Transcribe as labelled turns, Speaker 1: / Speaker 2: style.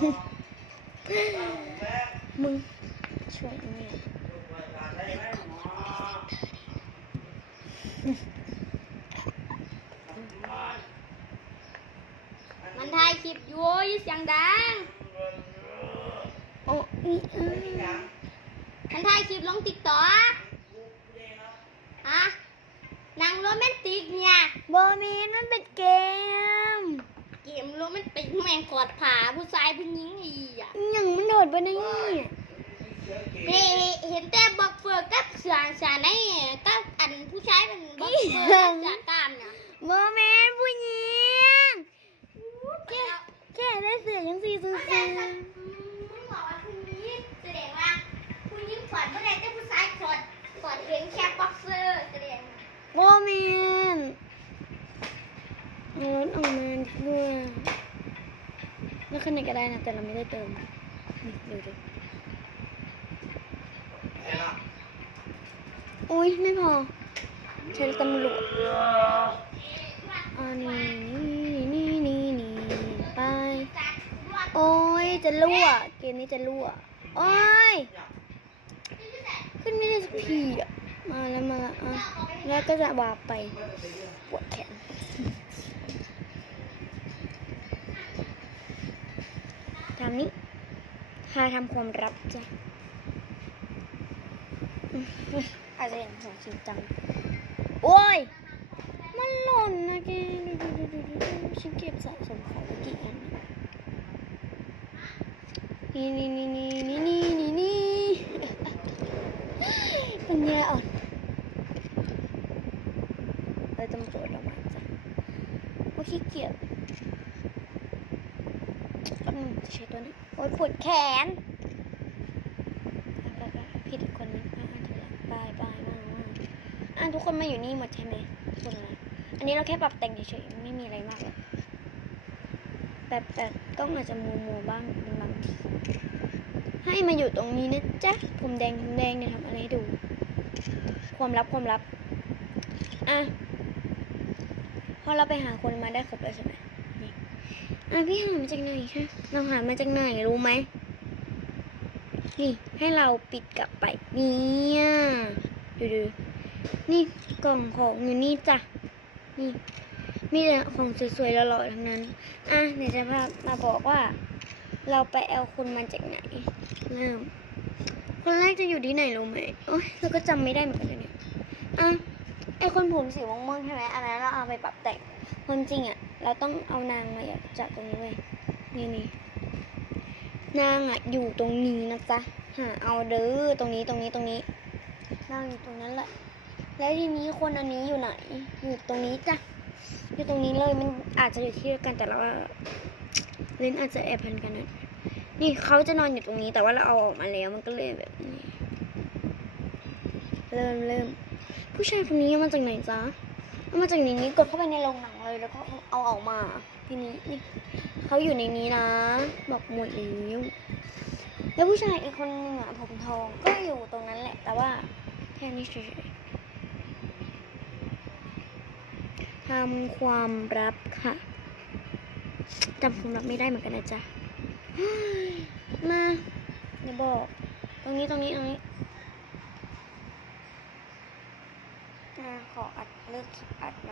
Speaker 1: มึงช่วยนี่
Speaker 2: มันถ่ายคลิปอยู่อย่าเสียงดัง
Speaker 1: โอ้อีอือ
Speaker 2: มันถ่ายคลิปลงติ๊กต็อกฮะนังโรแมนติกเนี่ย
Speaker 1: โบมีนมันเป็นเกม
Speaker 2: กมโรแมนติกแม่งกอดผาผู้ชายผู้หญิงอีอะ
Speaker 1: อหย่างมันโดดไปนี่
Speaker 2: เฮ้เห็นแต่บักเฟิร์กับเสือเสือในกับอันผู้ชายเป็นบักเฟิร์กับเสือกล้ามเนี่ย
Speaker 1: บอมีผู้หญิงแค่แค่ได้เสือยังสี่ซู
Speaker 2: เขา
Speaker 1: ซี
Speaker 2: จะมึงบอกว่าผู้หญิงแสดงว่าผู้หญิงถอดไม่ได้แต่ผู้ชายถอดถอดเพียงแค่บ็อกเซอร์แสดง
Speaker 1: บอมีน เอารถออกมาด้วยแล้วขึ้นไหนก็ได้นะ แต่เราไม่ได้เติม นี่ดูดิโอ้ยไม่พอใช้ตำรวจอันนี้นี่นี่นี่ไป โอ้ยจะรั่ว เกมนี้จะรั่ว โอ้ย ขึ้นไม่ได้สักทีอะ มาแล้วมาแล้วอะแล้วก็จะวาไปปวดแขน ทำนี้หาทำความรับจ้ะอาจจะเห็นของจริงจัง โอ้ย มันหล่นนะแกดูดูดูดูดูฉันเก็บสะสมของไว้กี่อันนี่นี่นี่นี่นี่นี่นี่นี่ปัญญาอ่อนเลยตำรวจออกมาจ้ะว่าขี้เกีย จะใช้ตัวนี้โอ๊ยปวดแขนไปไปผิดอีกคนนึงอะถูกแล้วไปไปมามาอะทุกคนมาอยู่นี่หมดใช่ไหมคนอะไรอันนี้เราแค่ปรับแต่งเฉยๆไม่มีอะไรมากหรอกแบบแบบกล้องอาจจะมัวมัวบ้างเป็นบางทีให้มาอยู่ตรงนี้นะจ๊ะผมแดงผมแดงเนี่ยทำอะไรให้ดู ความลับความลับ อะพอเราไปหาคนมาได้ครบแล้วใช่ไหม อะพี่หามาจากไหนคะเราหามาจากไหนรู้ไหมนี่ให้เราปิดกลับไปเนี่ยดูดูนี่กล่องของอยู่นี่จ้ะนี่มีแต่ของสวยๆหล่อๆทั้งนั้น อะเดี๋ยวจะพามาบอกว่า เราไปเอาคนมาจากไหนเริ่มคนแรกจะอยู่ที่ไหนรู้ไหมโอ๊ยเราก็จำไม่ได้เหมือนกันเนี่ยอะไอคนผมสีม่วงๆใช่ไหมอันนั้นเราเอาไปปรับแต่งความจริงอะ เราต้องเอานางมาจากตรงนี้เว้ยนี่นี่นางอะอยู่ตรงนี้นะจ๊ะหาเอาเด้อตรงนี้ตรงนี้ตรงนี้นางอยู่ตรงนั้นแหละ แล้วทีนี้คนอันนี้อยู่ไหน อยู่ตรงนี้จ้ะอยู่ตรงนี้เลยมันอาจจะอยู่ที่เดียวกันแต่เราเลนอาจจะแอบพันกันนะนี่เขาจะนอนอยู่ตรงนี้แต่ว่าเราเอาออกมาแล้วมันก็เลยแบบนี้เริ่มเริ่มผู้ชายคนนี้มาจากไหนจ๊ะ มาจากในนี้กดเข้าไปในโรงหนังเลย แล้วก็เอาออกมา ทีนี้นี่เขาอยู่ในนี้นะ บอกหมดแล้วแล้วผู้ชายอีกคนนึงอะผมทองก็อยู่ตรงนั้นแหละ แต่ว่าแค่นี้เฉยๆทำความลับค่ะจำความลับไม่ได้เหมือนกันนะจ๊ะมาเดี๋ยวบอก ตรงนี้ตรงนี้ตรงนี้ อ่าขออัดเลิกอัด